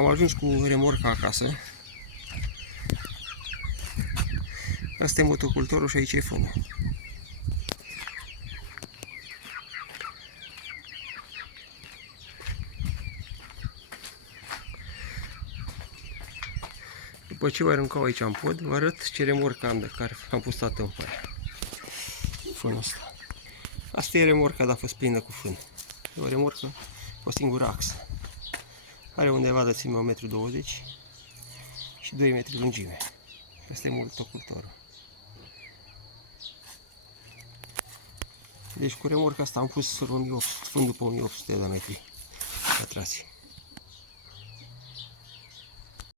Am ajuns cu remorca acasă. Asta e motocultorul și aici e fânul. După ce o aruncau aici în pod, vă arăt ce remorcă am de care am pus toată în păr. Fânul ăsta. Asta e remorca, dar a fost plină cu fân. E o remorcă cu o singură axă. Are undeva de țime 1,20 m și 2 metri lungime. Asta e motocultorul. Deci cu remorca asta am pus fân după 1800 de metri pătrați.